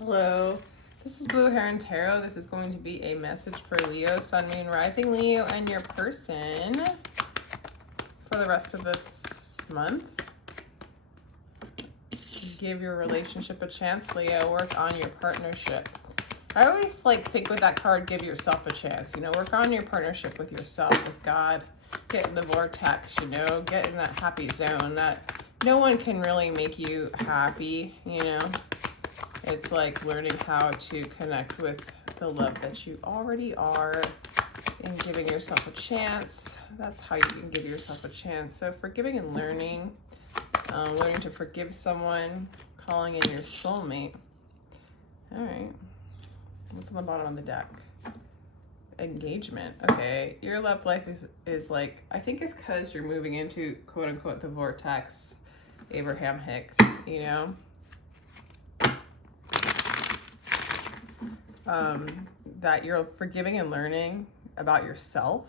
Hello, this is Blue Heron Tarot. This is going to be a message for Leo, Sun, Moon, Rising Leo, and your person for the rest of this month. Give your relationship a chance, Leo. Work on your partnership. I always think with that card, give yourself a chance. Work on your partnership with yourself, with God. Get in the vortex, get in that happy zone that no one can really make you happy, It's like learning how to connect with the love that you already are and giving yourself a chance. That's how you can give yourself a chance. So forgiving and learning to forgive someone, calling in your soulmate. All right. What's on the bottom of the deck? Engagement. Okay. Your love life is like, I think it's because you're moving into quote unquote the vortex, Abraham Hicks, that you're forgiving and learning about yourself,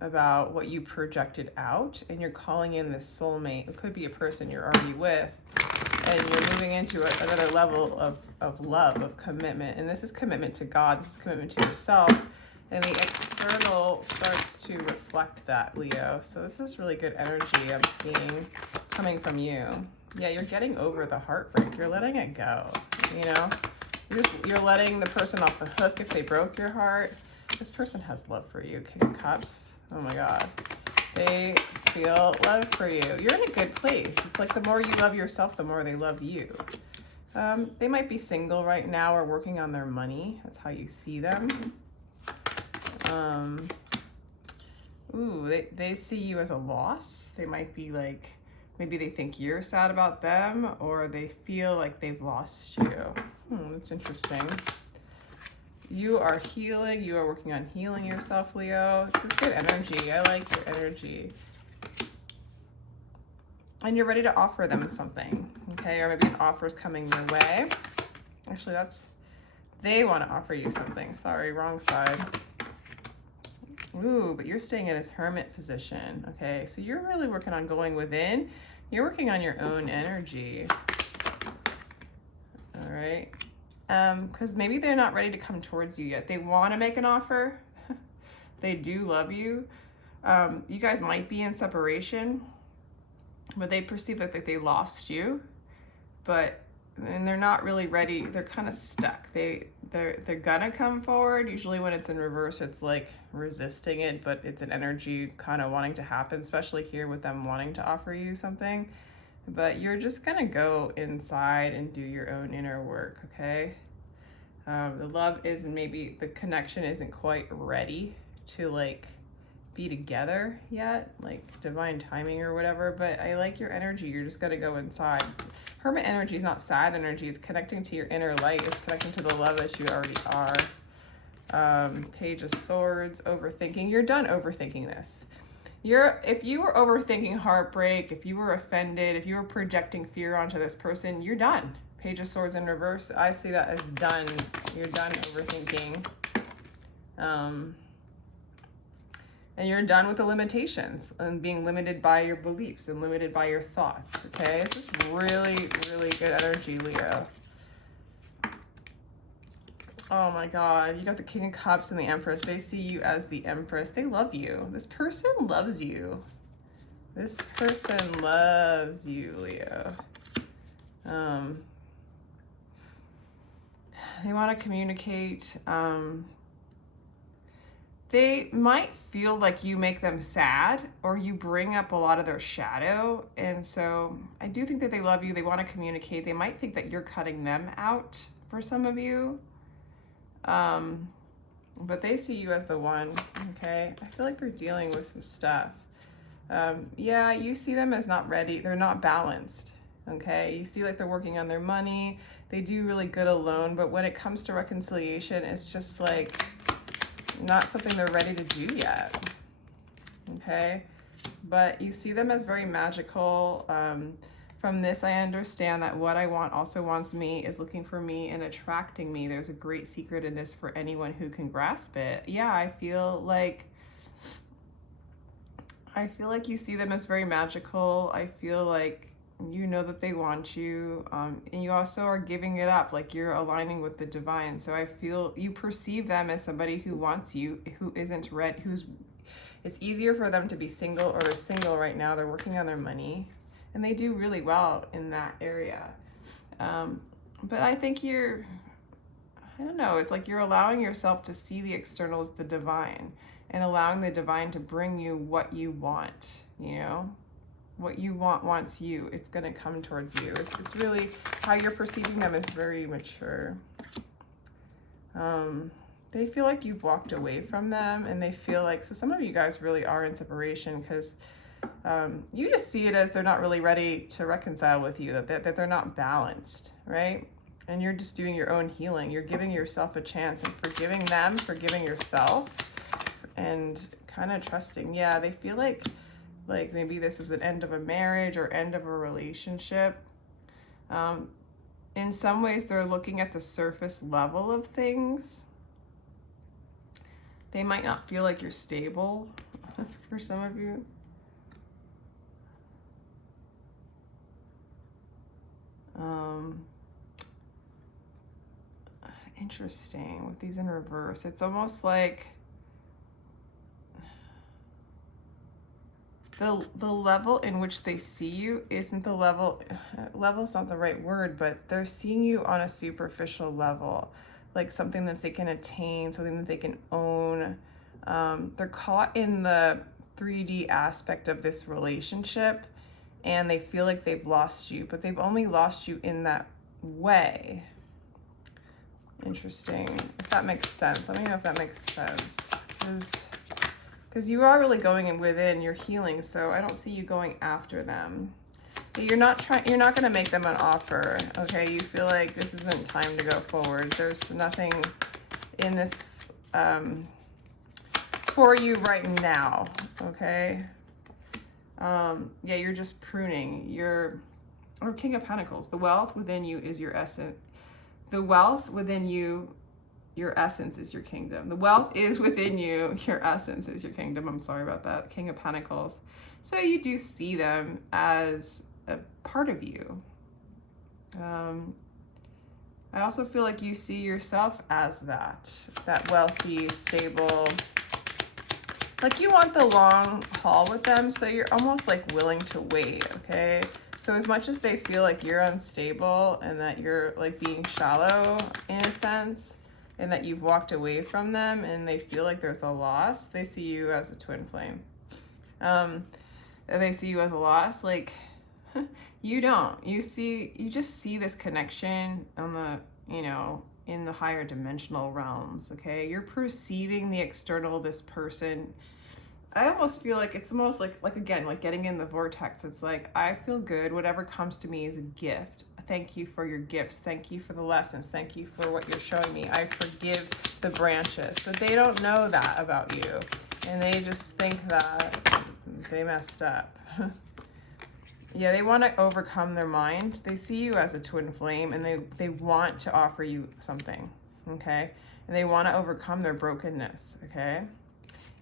about what you projected out, and you're calling in this soulmate. It could be a person you're already with, and you're moving into another level of love, of commitment. And this is commitment to God, this is commitment to yourself, and the external starts to reflect that, Leo. So this is really good energy I'm seeing coming from you. Yeah, you're getting over the heartbreak. You're letting it go, You're letting the person off the hook if they broke your heart. This person has love for you. King of Cups. Oh my God. They feel love for you. You're in a good place. It's like the more you love yourself, the more they love you. They might be single right now or working on their money. That's how you see them. They see you as a loss. They might be like, maybe they think you're sad about them, or they feel like they've lost you. That's interesting. You are healing. You are working on healing yourself, Leo. This is good energy. I like your energy. And you're ready to offer them something, okay? Or maybe an offer is coming your way. Actually, they want to offer you something. Sorry, wrong side. Ooh, but you're staying in this hermit position, okay? So you're really working on going within. You're working on your own energy. All right. Because maybe they're not ready to come towards you yet. They want to make an offer. They do love you. You guys might be in separation, but they perceive like they lost you. And they're not really ready. They're kind of stuck. They're gonna come forward. Usually when it's in reverse, it's like resisting it, but it's an energy kind of wanting to happen, especially here with them wanting to offer you something. But you're just gonna go inside and do your own inner work, okay? The love isn't, maybe the connection isn't quite ready to be together yet, like divine timing or whatever, but I like your energy. You're just gonna go inside. Hermit energy is not sad energy. It's connecting to your inner light. It's connecting to the love that you already are. Page of Swords, overthinking. You're done overthinking this. If you were overthinking heartbreak, if you were offended, if you were projecting fear onto this person, you're done. Page of Swords in reverse. I see that as done. You're done overthinking. And you're done with the limitations and being limited by your beliefs and limited by your thoughts, okay? This is really, really good energy, Leo. Oh my God, you got the King of Cups and the Empress. They see you as the Empress. They love you. This person loves you. This person loves you, Leo. They want to communicate. They might feel like you make them sad or you bring up a lot of their shadow. And so I do think that they love you. They want to communicate. They might think that you're cutting them out for some of you. But they see you as the one, okay? I feel like they're dealing with some stuff. Yeah, you see them as not ready. They're not balanced, okay? You see they're working on their money. They do really good alone, but when it comes to reconciliation, it's just not something they're ready to do yet, okay? But you see them as very magical. From this, I understand that what I want also wants me, is looking for me and attracting me. There's a great secret in this for anyone who can grasp it. Yeah, I feel like you see them as very magical. I feel like You know that they want you, and you also are giving it up, like you're aligning with the divine. So I feel you perceive them as somebody who wants you, who isn't ready, it's easier for them to be single, or they're single right now, they're working on their money, and they do really well in that area. But I think I don't know, it's like you're allowing yourself to see the external as the divine, and allowing the divine to bring you what you want, you know? What you want wants you. It's going to come towards you. It's really how you're perceiving them is very mature. They feel like you've walked away from them, and they feel like, so some of you guys really are in separation because you just see it as they're not really ready to reconcile with you, that they're not balanced, right? And you're just doing your own healing. You're giving yourself a chance and forgiving them, forgiving yourself, and kind of trusting. Yeah, they feel like maybe this was an end of a marriage or end of a relationship. In some ways, they're looking at the surface level of things. They might not feel like you're stable for some of you. Interesting with these in reverse. It's almost like the level in which they see you isn't the level's not the right word, but they're seeing you on a superficial level, like something that they can attain, something that they can own. They're caught in the 3D aspect of this relationship, and they feel like they've lost you, but they've only lost you in that way. Interesting. If that makes sense. Let me know if that makes sense. Because you are really going in within, you're healing, so I don't see you going after them. You're not going to make them an offer, okay? You feel like this isn't time to go forward. There's nothing in this for you right now, okay? Yeah, you're just pruning. Or King of Pentacles. The wealth within you is your essence. The wealth within you, your essence is your kingdom. The wealth is within you. Your essence is your kingdom. I'm sorry about that. King of Pentacles. So you do see them as a part of you. I also feel like you see yourself as that wealthy, stable, like you want the long haul with them. So you're almost like willing to wait. Okay. So as much as they feel like you're unstable and that you're like being shallow in a sense, and that you've walked away from them and they feel like there's a loss, they see you as a twin flame. They see you as a loss, like you don't. You just see this connection on the, in the higher dimensional realms, okay? You're perceiving the external, this person. I almost feel like it's almost like again, like getting in the vortex. It's like, I feel good. Whatever comes to me is a gift. Thank you for your gifts. Thank you for the lessons. Thank you for what you're showing me. I forgive the branches. But they don't know that about you. And they just think that they messed up. Yeah, they want to overcome their mind. They see you as a twin flame, and they want to offer you something, okay? And they want to overcome their brokenness, okay?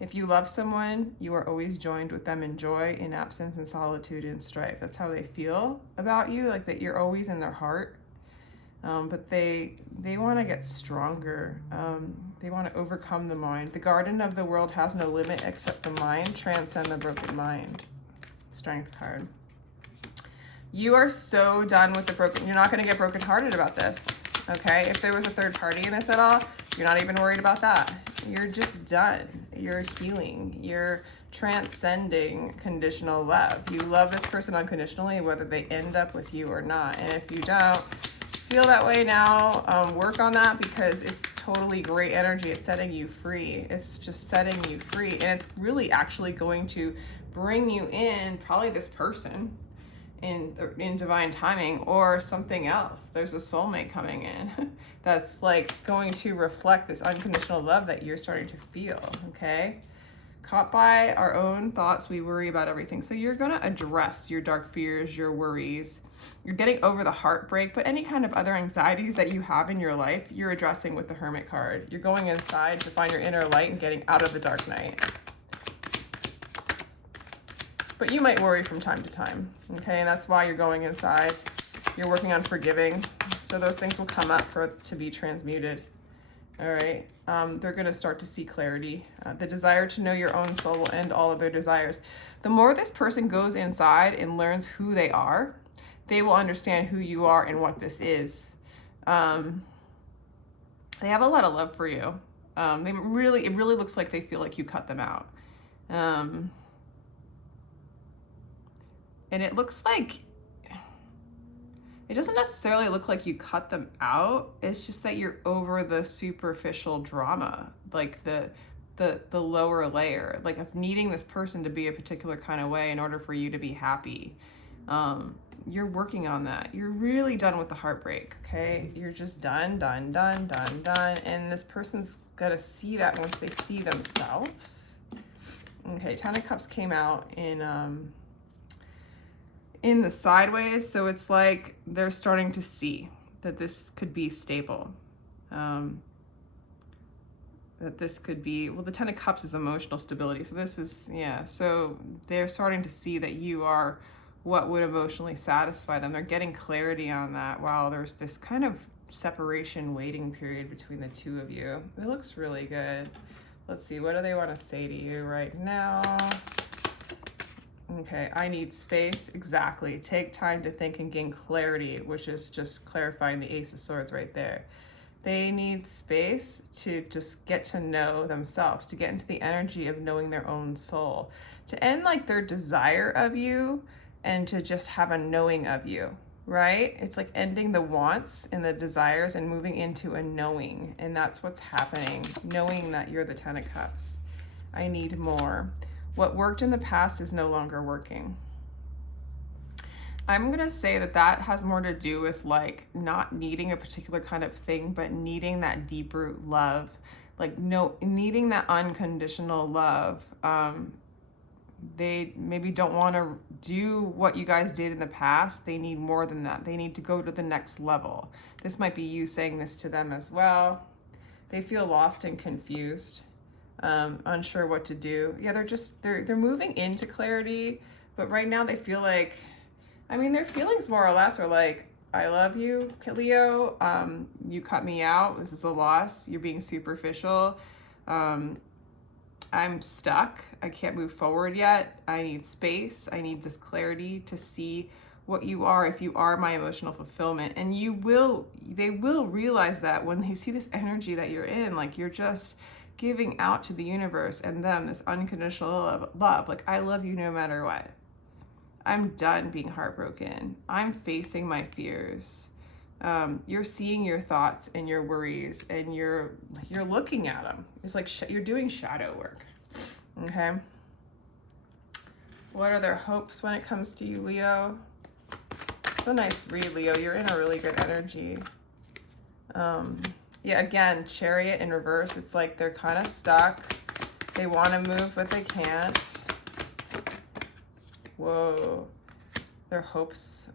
If you love someone, you are always joined with them in joy, in absence, in solitude, and strife. That's how they feel about you, like that you're always in their heart. But they want to get stronger. They want to overcome the mind. The garden of the world has no limit except the mind. Transcend the broken mind. Strength card. You are so done with the broken. You're not going to get brokenhearted about this, okay? If there was a third party in this at all, you're not even worried about that. You're just done. You're healing. You're transcending conditional love. You love this person unconditionally, whether they end up with you or not. And if you don't feel that way now, work on that, because it's totally great energy. It's setting you free. It's just setting you free. And it's really actually going to bring you in, probably this person in divine timing, or something else. There's a soulmate coming in that's like going to reflect this unconditional love that you're starting to feel, okay? Caught by our own thoughts, we worry about everything. So you're going to address your dark fears, your worries. You're getting over the heartbreak, but any kind of other anxieties that you have in your life, you're addressing with the Hermit card. You're going inside to find your inner light and getting out of the dark night. But you might worry from time to time, okay? And that's why you're going inside. You're working on forgiving. So those things will come up for it to be transmuted. All right, they're gonna start to see clarity. The desire to know your own soul will end all of their desires. The more this person goes inside and learns who they are, they will understand who you are and what this is. They have a lot of love for you. It really looks like they feel like you cut them out. And it looks like, it doesn't necessarily look like you cut them out. It's just that you're over the superficial drama, like the lower layer, like of needing this person to be a particular kind of way in order for you to be happy. You're working on that. You're really done with the heartbreak, okay? You're just done. And this person's gonna see that once they see themselves. Okay, Ten of Cups came out in the sideways, so it's like they're starting to see that this could be stable. That this could be, well, the Ten of Cups is emotional stability, so this is, yeah, so they're starting to see that you are what would emotionally satisfy them. They're getting clarity on that while there's this kind of separation waiting period between the two of you. It looks really good. Let's see, what do they want to say to you right now? Okay, I need space. Exactly. Take time to think and gain clarity, which is just clarifying the Ace of Swords right there. They need space to just get to know themselves, to get into the energy of knowing their own soul, to end like their desire of you and to just have a knowing of you, right? It's like ending the wants and the desires and moving into a knowing. And that's what's happening, knowing that you're the Ten of Cups. I need more. What worked in the past is no longer working. I'm gonna say that that has more to do with like not needing a particular kind of thing, but needing that deeper love, like needing that unconditional love. They maybe don't want to do what you guys did in the past. They need more than that. They need to go to the next level. This might be you saying this to them as well. They feel lost and confused. Unsure what to do. Yeah, they're moving into clarity, but right now they feel like, I mean, their feelings more or less are like, I love you, Leo. You cut me out. This is a loss. You're being superficial. I'm stuck. I can't move forward yet. I need space. I need this clarity to see what you are, if you are my emotional fulfillment. And they will realize that when they see this energy that you're in, like you're just giving out to the universe and them this unconditional love. Like, I love you no matter what. I'm done being heartbroken. I'm facing my fears. You're seeing your thoughts and your worries, and you're looking at them. It's like you're doing shadow work. Okay. What are their hopes when it comes to you, Leo? So nice read, Leo. You're in a really good energy. Yeah, again, Chariot in reverse. It's like they're kind of stuck. They want to move, but they can't. Whoa. Their hopes.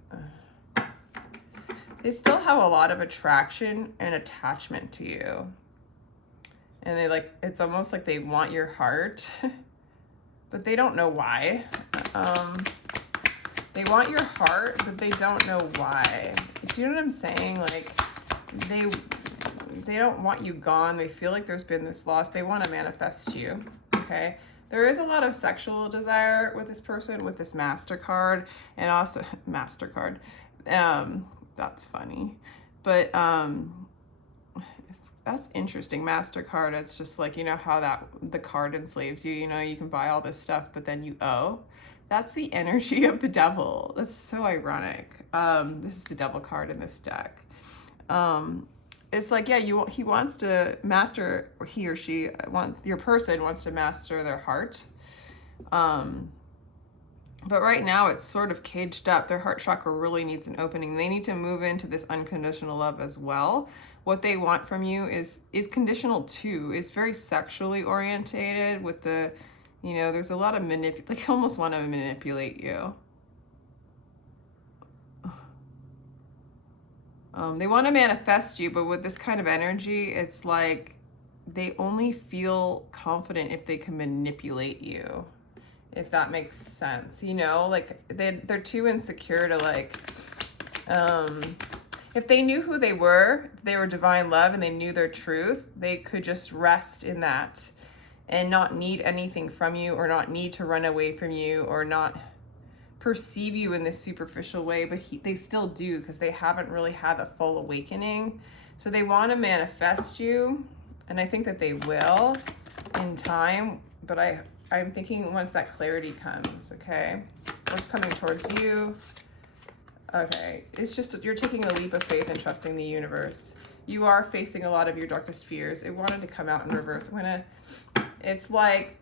They still have a lot of attraction and attachment to you. And they like, it's almost like they want your heart, but they don't know why. They want your heart, but they don't know why. Do you know what I'm saying? Like, they don't want you gone. They feel like there's been this loss. They want to manifest you, okay? There is a lot of sexual desire with this person, with this MasterCard, and also MasterCard. That's funny, but that's interesting. MasterCard, it's just like, you know how the card enslaves you, you know, you can buy all this stuff, but then you owe. That's the energy of the devil. That's so ironic. This is the devil card in this deck. It's like, yeah, he wants to master, or he or she, your person wants to master their heart. But right now it's sort of caged up. Their heart chakra really needs an opening. They need to move into this unconditional love as well. What they want from you is conditional too. It's very sexually orientated with the, you know, there's a lot of they almost want to manipulate you. They want to manifest you, but with this kind of energy, it's like they only feel confident if they can manipulate you. if that makes sense. You know, like they're too insecure to like, if they knew who they were divine love and they knew their truth, they could just rest in that and not need anything from you, or not need to run away from you, or not perceive you in this superficial way. But they still do, because they haven't really had a full awakening. So they want to manifest you, and I think that they will in time, but I'm thinking once that clarity comes. Okay, what's coming towards you? Okay, it's just you're taking a leap of faith and trusting the universe. You are facing a lot of your darkest fears. It wanted to come out in reverse. It's like,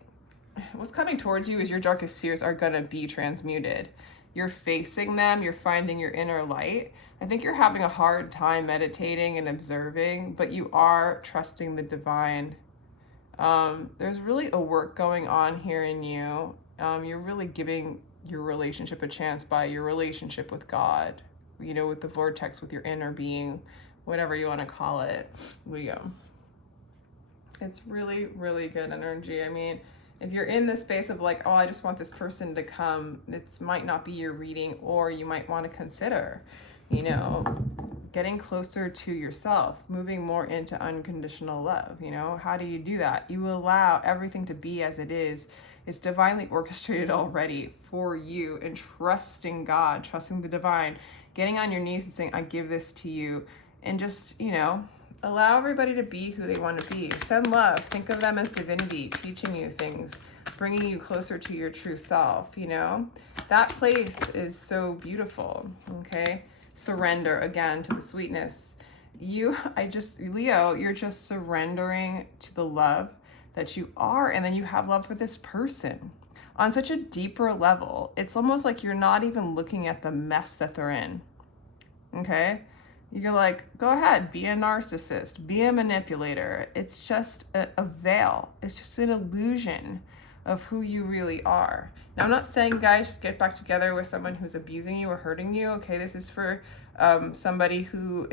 what's coming towards you is your darkest fears are gonna be transmuted. You're facing them, you're finding your inner light. I think you're having a hard time meditating and observing, but you are trusting the divine. There's really a work going on here in you. You're really giving your relationship a chance by your relationship with God, you know, with the vortex, with your inner being, whatever you want to call it. We go. It's really, really good energy. I mean, if you're in this space of like, oh, I just want this person to come, it might not be your reading, or you might want to consider, you know, getting closer to yourself, moving more into unconditional love. You know, how do you do that? You allow everything to be as it is. It's divinely orchestrated already for you, and trusting God, trusting the divine, getting on your knees and saying, I give this to you, and just, you know, allow everybody to be who they want to be. Send love. Think of them as divinity, teaching you things, bringing you closer to your true self, you know? That place is so beautiful, okay? Surrender, again, to the sweetness. Leo, you're just surrendering to the love that you are, and then you have love for this person on such a deeper level. It's almost like you're not even looking at the mess that they're in, okay? You're like, go ahead, be a narcissist, be a manipulator. It's just a veil. It's just an illusion of who you really are. Now, I'm not saying, guys, get back together with someone who's abusing you or hurting you. Okay, this is for somebody who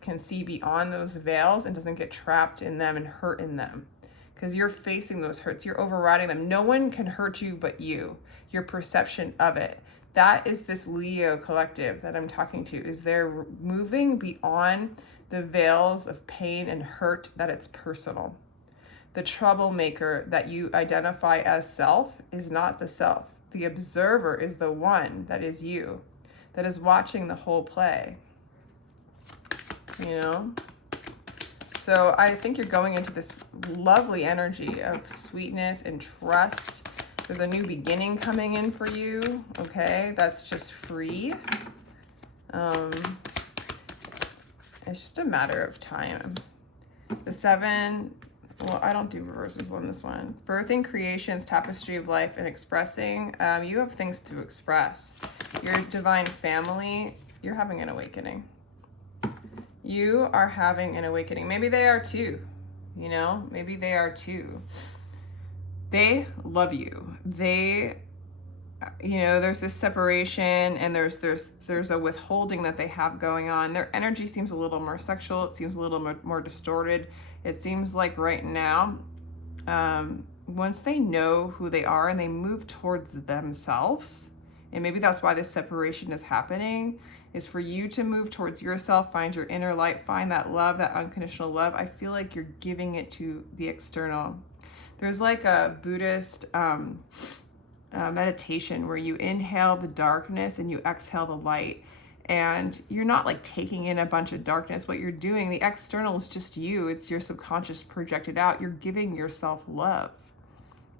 can see beyond those veils and doesn't get trapped in them and hurt in them. Because you're facing those hurts, you're overriding them. No one can hurt you but you, your perception of it. That is this Leo collective that I'm talking to, is they're moving beyond the veils of pain and hurt, that it's personal. The troublemaker that you identify as self is not the self. The observer is the one that is you, that is watching the whole play, you know? So I think you're going into this lovely energy of sweetness and trust. There's a new beginning coming in for you, okay? That's just free. It's just a matter of time. The 7, well, I don't do reverses on this one. Birthing, creations, tapestry of life, and expressing. You have things to express. Your divine family, you're having an awakening. You are having an awakening. Maybe they are too, you know? Maybe they are too. They love you. They, you know, there's this separation, and there's a withholding that they have going on. Their energy seems a little more sexual. It seems a little more distorted. It seems like right now, once they know who they are and they move towards themselves, and maybe that's why this separation is happening, is for you to move towards yourself, find your inner light, find that love, that unconditional love. I feel like you're giving it to the external. There's like a Buddhist meditation where you inhale the darkness and you exhale the light. And you're not like taking in a bunch of darkness. What you're doing, the external is just you. It's your subconscious projected out. You're giving yourself love.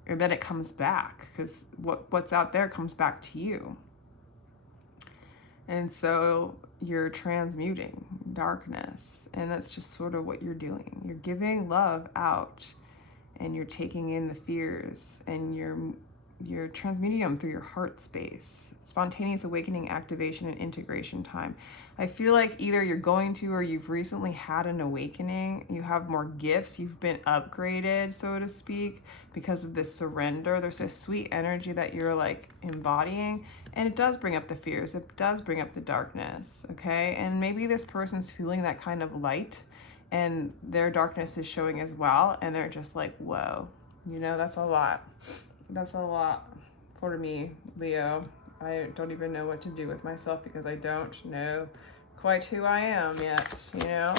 And then it comes back, because what's out there comes back to you. And so you're transmuting darkness. And that's just sort of what you're doing. You're giving love out. And you're taking in the fears, and you're transmuting them through your heart space. Spontaneous awakening, activation, and integration time. I feel like either you're going to, or you've recently had an awakening. You have more gifts. You've been upgraded, so to speak, because of this surrender. There's this sweet energy that you're like embodying, and it does bring up the fears. It does bring up the darkness, okay? And maybe this person's feeling that kind of light, and their darkness is showing as well, and they're just like, whoa, you know, that's a lot. That's a lot for me, Leo. I don't even know what to do with myself because I don't know quite who I am yet, you know?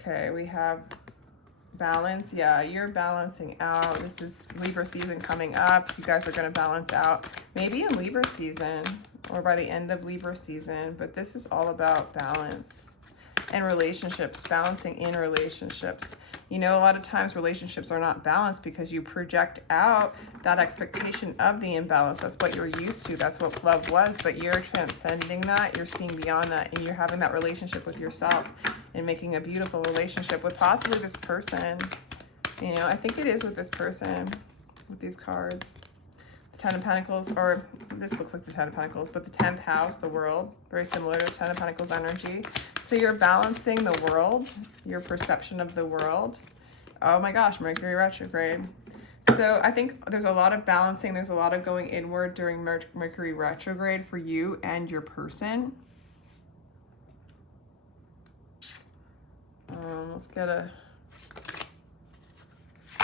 Okay, we have balance. Yeah, you're balancing out. This is Libra season coming up. You guys are going to balance out maybe in Libra season or by the end of Libra season, but this is all about balance and relationships, balancing in relationships. You know, a lot of times relationships are not balanced because you project out that expectation of the imbalance. That's what you're used to. That's what love was, but you're transcending that. You're seeing beyond that, and you're having that relationship with yourself and making a beautiful relationship with possibly this person. You know, I think it is with this person, with these cards. The Ten of Pentacles, or this looks like the Ten of Pentacles, but the 10th house, the world, very similar to Ten of Pentacles energy. So you're balancing the world, your perception of the world. Oh my gosh, Mercury retrograde. So I think there's a lot of balancing. There's a lot of going inward during Mercury retrograde for you and your person. Let's get a...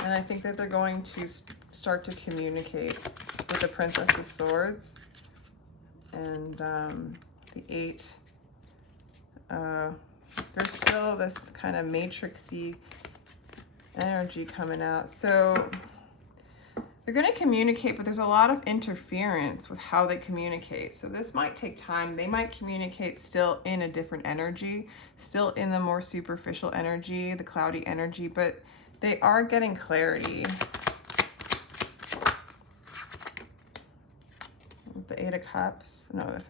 And I think that they're going to start to communicate with the Princess of Swords and the 8. There's still this kind of matrixy energy coming out. So they're going to communicate, but there's a lot of interference with how they communicate. So this might take time. They might communicate still in a different energy, still in the more superficial energy, the cloudy energy, but they are getting clarity. The 8 of Cups, no, the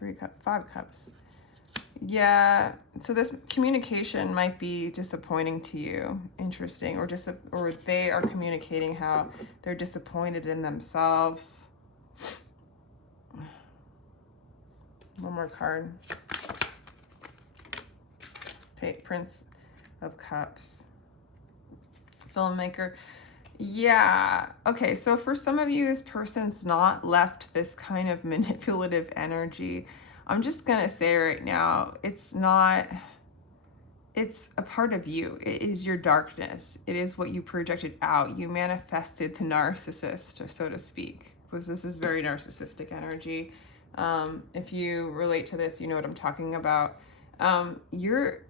5 Cups. Yeah, so this communication might be disappointing to you. Interesting. Or they are communicating how they're disappointed in themselves. One more card. Okay, Prince of Cups. Filmmaker. Yeah. Okay, so for some of you, this person's not left this kind of manipulative energy. I'm just going to say right now, it's a part of you. It is your darkness. It is what you projected out. You manifested the narcissist, so to speak, because this is very narcissistic energy. If you relate to this, you know what I'm talking about. You're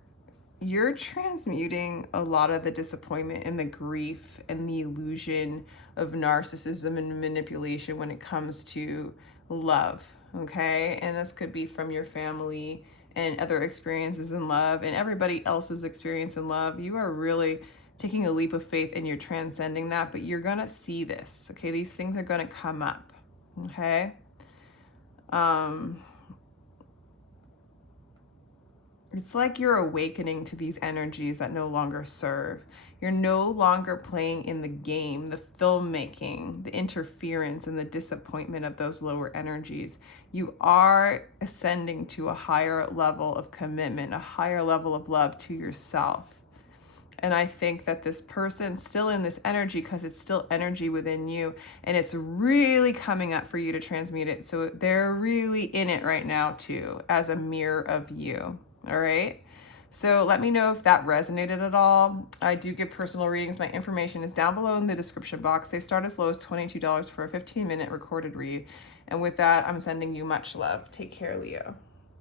transmuting a lot of the disappointment and the grief and the illusion of narcissism and manipulation when it comes to love. Okay, and this could be from your family and other experiences in love and everybody else's experience in love. You are really taking a leap of faith and you're transcending that, but you're gonna see this. Okay, these things are gonna come up. Okay, it's like you're awakening to these energies that no longer serve. You're no longer playing in the game, the filmmaking, the interference, and the disappointment of those lower energies. You are ascending to a higher level of commitment, a higher level of love to yourself. And I think that this person's still in this energy because it's still energy within you, and it's really coming up for you to transmute it. So they're really in it right now too, as a mirror of you. All right. So let me know if that resonated at all. I do give personal readings. My information is down below in the description box. They start as low as $22 for a 15-minute recorded read. And with that, I'm sending you much love. Take care, Leo.